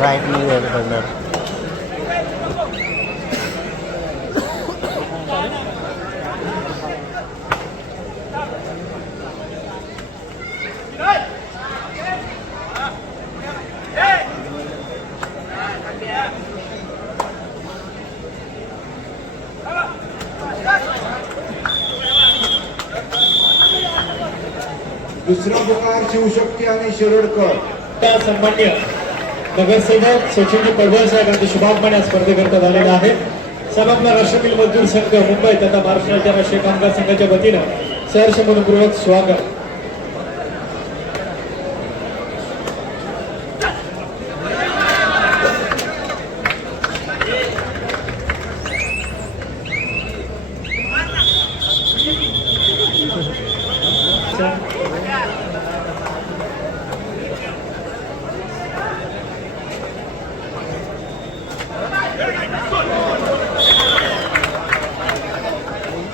Right नहीं है बंदर दुसरा पुकार शिवशक्ती आणि शिरोडकर सन्मान्य नगरसेवक सचिनजी पडवळ साहेब यांचे शुभागमन स्पर्धेकरता झालेला आहे. समग्र राष्ट्रीय मजदूर संघ मुंबई तथा महाराष्ट्राच्या राष्ट्रीय कामगार संघाच्या वतीनं सहर्ष मनपूर्वक स्वागत.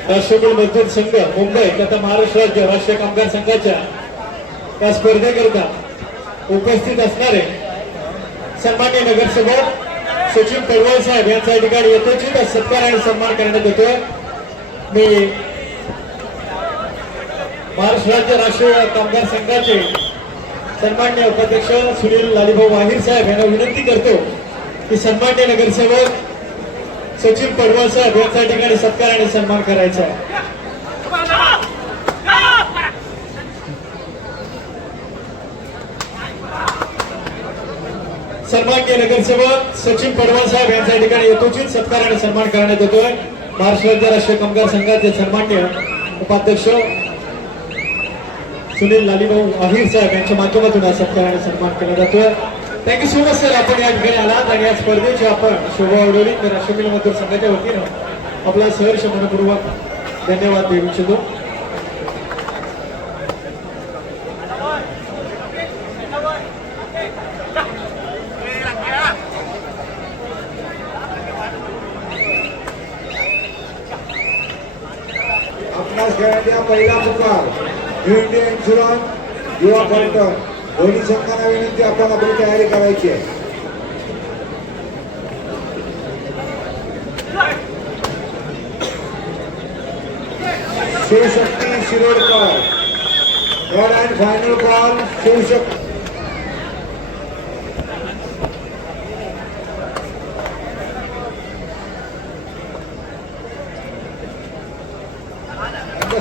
राष्ट्रीय मजदूर संघ मुंबई तथा महाराष्ट्र राज्य राष्ट्रीय कामगार संघाच्या या स्पर्धेकरिता उपस्थित असणारे सन्मान्य नगरसेवक सचिन पडवळ साहेब यांचा ठिकाणी यथोचित सत्कार आणि सन्मान करण्यात येतोय. मी महाराष्ट्र राज्य राष्ट्रीय कामगार संघाचे सन्मान्य उपाध्यक्ष सुनील लालीभाऊ आहिर साहेब यांना विनंती करतो की सन्मान्य नगरसेवक सचिन पडवळ साहेब यांच्या ठिकाणी सत्कार आणि सन्मान करायचा आहे. सन्मान्य नगरसेवक सचिन पडवळ साहेब यांच्या ठिकाणी यथोचित सत्कार आणि सन्मान करण्यात येतोय. महाराष्ट्र राज्य राष्ट्रीय कामगार संघाचे सन्मान्य उपाध्यक्ष सुनील लालीभाऊ आहिर साहेब यांच्या माध्यमातून हा सत्कार आणि सन्मान केला जातोय. थँक्यू सो मच सर, आपण या ठिकाणी आलात आणि या स्पर्धेची आपण शोभा उडवली. तर राष्ट्रीय मजदूर संघाच्या वतीनं आपला सहर्ष मनपूर्वक धन्यवाद देऊ इच्छितो. आपणास खेळाच्या पहिला पुकार न्यू इंडिया इन्शुरन्स युवा फलटण दोन्ही संघांना विनंती आपण आपली तयारी करायची आहे. Shivshakti Shirodkar third and final call Shivshakti.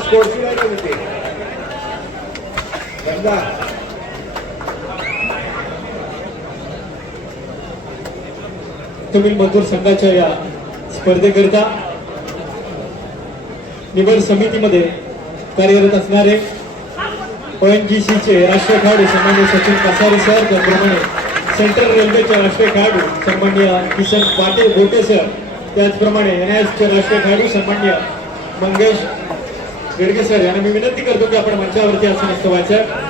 स्पोर्ट्सची लाईट होते गंगा तमिळ मजदूर संघाच्या या स्पर्धेकरिता निवड समितीमध्ये कार्यरत असणारे ONGC चे राष्ट्रीय खेळाडू सन्मान्य सचिन कसारे सर, त्याचप्रमाणे सेंट्रल रेल्वेचे राष्ट्रीय खेळाडू सन्मान्य किसन बोटे सर, त्याचप्रमाणे NIS चे राष्ट्रीय खेळाडू सन्मान्य मंगेश गिडगे सर यांना मी विनंती करतो की आपण मंचावरती असं नसतं व्हायचं.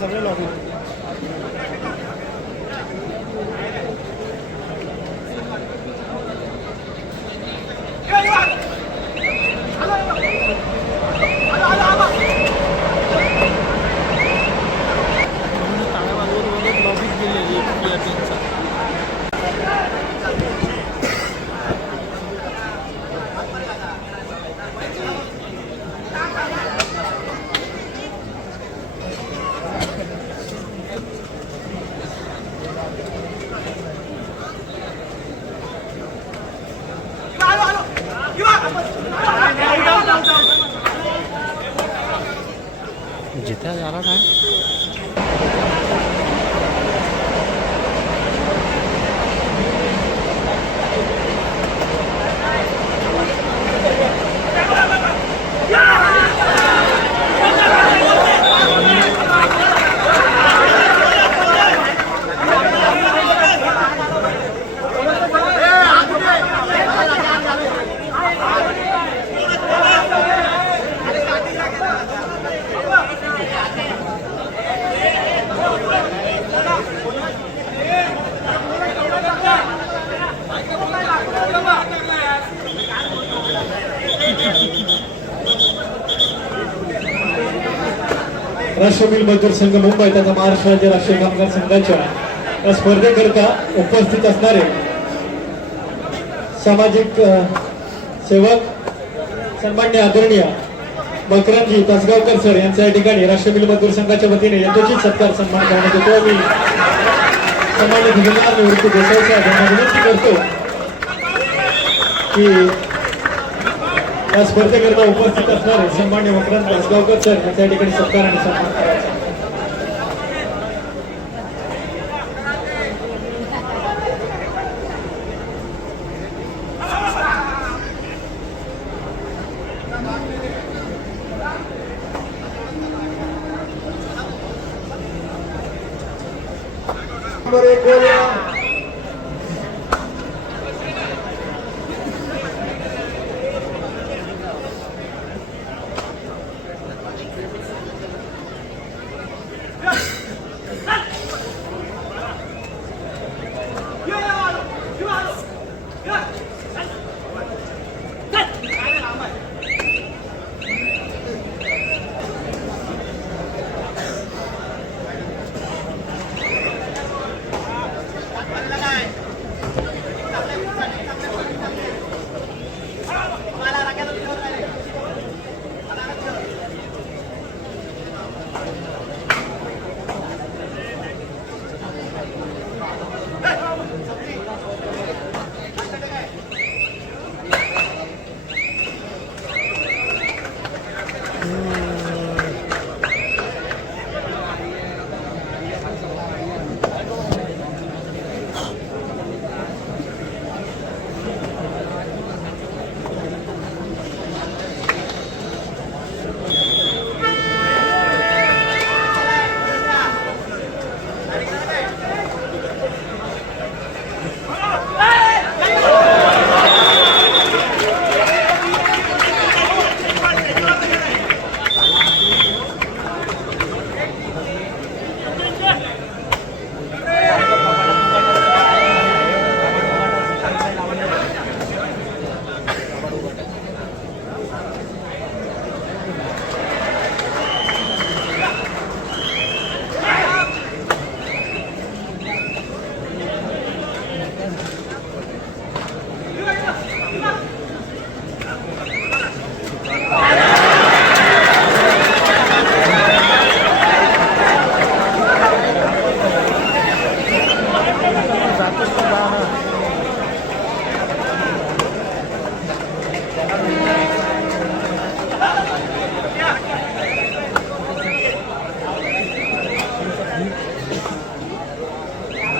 सगळे लॉबी जिथे झाला काय राष्ट्रकुल मजदूर संघ मुंबई तथा महाराष्ट्र राज्य राष्ट्रीय कामगार संघाच्या या स्पर्धेकरता उपस्थित असणारे सामाजिक सेवक सन्मान्य आदरणीय मकरंदजी तासगावकर सर यांच्या या ठिकाणी राष्ट्रकुल मजदूर संघाच्या वतीने यथोचित सत्कार सन्मान करण्यात येतो. मी सन्मान्य धन्यवाद निवृत्ती देसाई साहेब यांना विनंती करतो की या स्पर्धेकरता उपस्थित असणारे सन्मान्य मकरंद तासगावकर सर यांच्या या ठिकाणी सत्कार आणि सन्मान करायचा. नंबर 1 बोला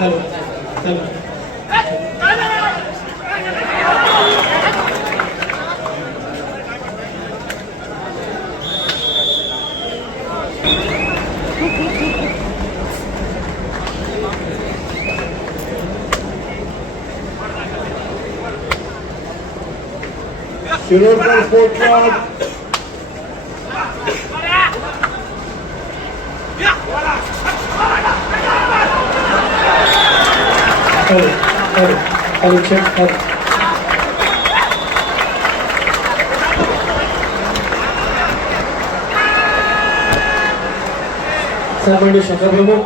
hello hello Shirodkar sport club hello check सन्माननीय शाखा प्रमुख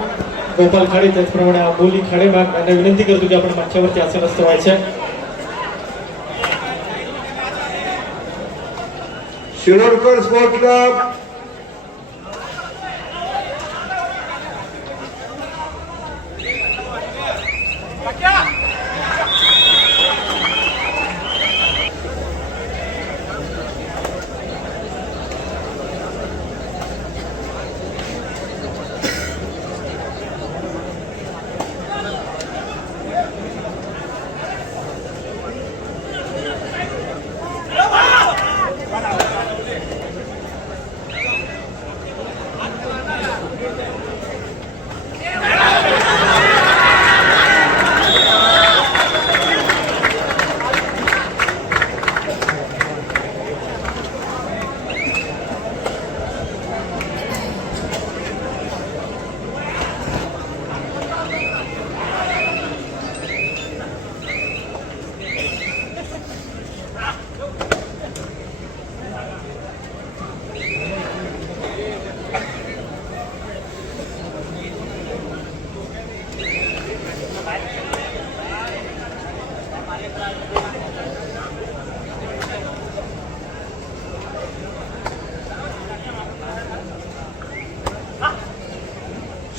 गोपाल खाडे त्याचप्रमाणे अबोली खाडे मॅम यांना विनंती करतो की आपण मागच्यावरती आसनस्थ व्हायचं. Shirodkar sport club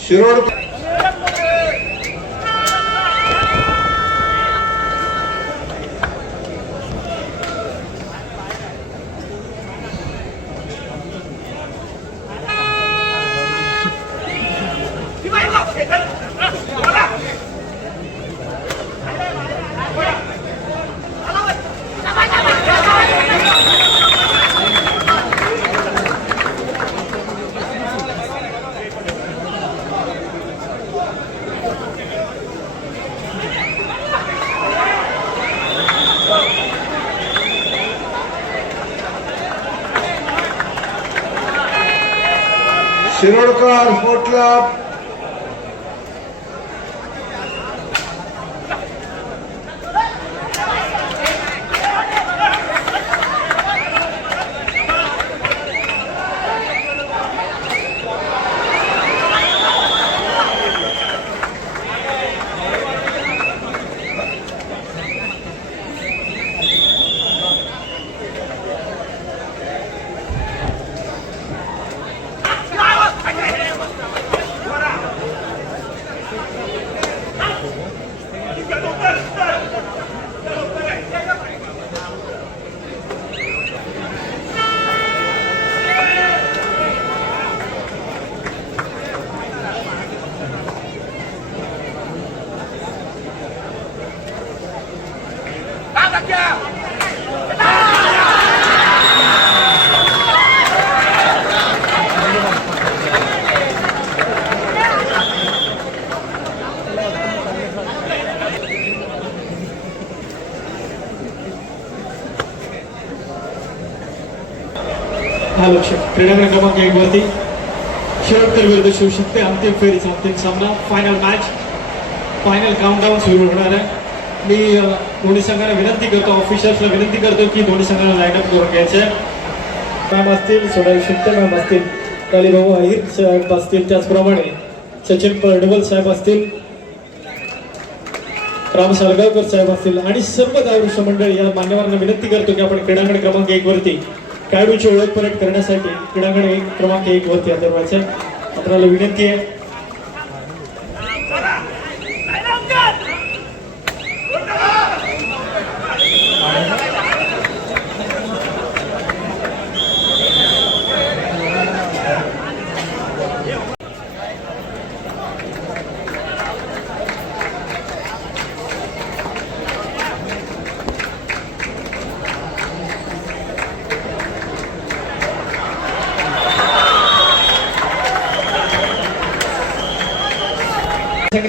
Shirod Shirodkar sport club हा लक्ष क्रीडांगण क्रमांक 1 वरती शिरोडकर विरुद्ध शिवशक्ती अंतिम फेरीचा अंतिम सामना फायनल मॅच फायनल काउंटडाऊन सुरू होणार आहे. मी दोन्ही संघांना विनंती करतो ऑफिशियल्सला विनंती करतो की दोन्ही संघांना लाईनअप करून घ्यायचे. मॅम असतील सोडाई शिट्टे मॅम असतील कालीभाऊ अहिर साहेब असतील त्याचप्रमाणे सचिन पडवल साहेब असतील राम साळगावकर साहेब असतील आणि सर्व दावृष मंडळ या मान्यवरांना विनंती करतो की आपण क्रीडांगण क्रमांक 1 वरती खेळाडूची ओळख परत करण्यासाठी क्रीडांगण क्रमांक 1 वरती हजर व्हायचं. आपल्याला विनंती आहे.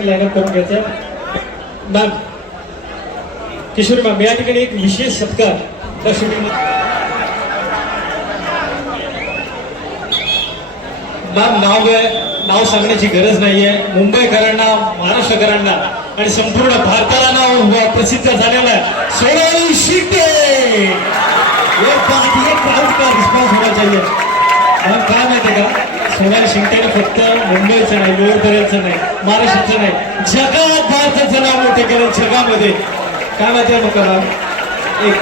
लाईनअप करून घ्यायचं. मॅम किशोरी मॅम या ठिकाणी एक विशेष सत्कार त्या शूटिंग मॅम नाव सांगण्याची गरज नाहीये. मुंबईकरांना महाराष्ट्रकरांना आणि संपूर्ण भारताला नाव प्रसिद्ध झालेलं आहे सोनाली शिट्टे. क्राउड का रिस्पॉन्स होना चाहिए. काय माहिती का सोनाली शिंगटेने फक्त मुंबईचं नाही लोअरपर्यंतचं नाही महाराष्ट्राचं नाही जगात भारताचं नाव मोठे केलं जगामध्ये. काय माहिती आहे मग एक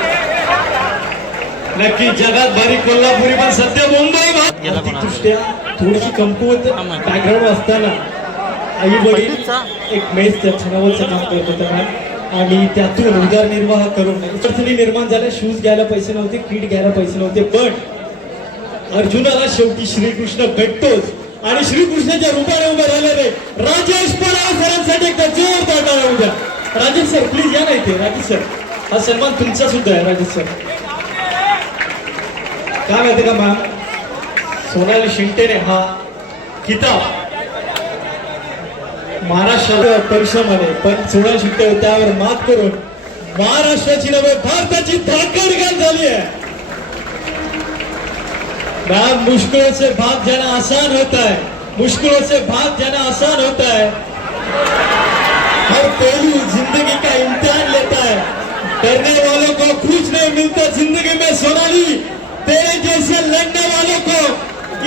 नक्की जगात भारी कोल्हापुरी पण सध्या मुंबई आर्थिकदृष्ट्या थोडीशी कमकुवत बॅकग्राऊंड असताना आई वडील एक मेस छानावरचं काम करत होतं आणि त्यातून उदरनिर्वाह करून अडचणी निर्माण झाल्या. शूज घ्यायला पैसे नव्हते किट घ्यायला पैसे नव्हते पण अर्जुनाला शेवटी श्रीकृष्ण भेटतोच आणि श्रीकृष्णाच्या रूपाने उभे राहिलेले राजेश पवार सरांसाठी एकदा जोरदार टाळ्या उद्या. राजेश सर प्लीज या नाही ते. राजेश सर हा सन्मान तुमचा सुद्धा आहे. राजेश सर काय माहिती का मॅम सोनाली शिंटेने हा किताब महाराष्ट्रात परिश्रमाने पण सोनाली शिंटे त्यावर मात करून महाराष्ट्राची नव्हे भारताची धाकड झाली है. मुश्किलों से भाग जाना आसान होता है, मुश्किलों से भाग जाना आसान होता है. हर पहलू जिंदगी का इम्तिहान लेता है. डरने वालों को कुछ नहीं मिलता जिंदगी में सोनाली. तेरे जैसे लड़ने वालों को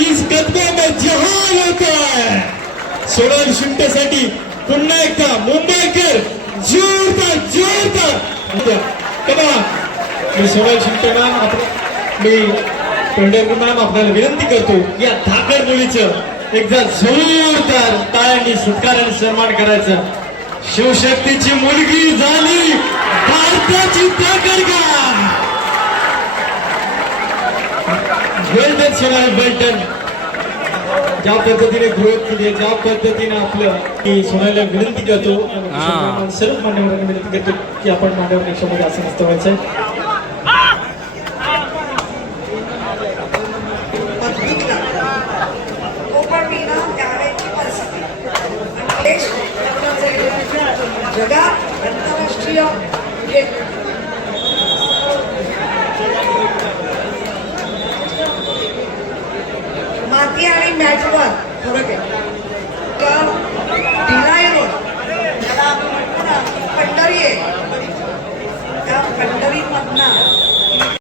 इस कदमों में जहान होता है. सोनाली शिंटेसाठी पुन्हा एकदा मुंबईकर जोरदार जोरदार कमा. मी सोनाली शिंटे मॅम मी पेंढरकर मॅम आपल्याला विनंती करतो या धाकड मुलीचं एकदा जोरदार टाळ्यांनी सत्काराने सन्मान करायचा. शिवशक्तीची मुलगी झाली भारताची ताकद का. वेल्टन सोनाली बेल्टन ज्या पद्धतीने ग्रोथ केली, ज्या पद्धतीने आपलं की सोनालीला विनंती करतो, सर्व मान्यवरांना विनंती करतो की आपण मान्यवर नेक्षामध्ये असं नसतं व्हायचं. जगात आंतरराष्ट्रीय माती आणि मॅचवर फरक आहे.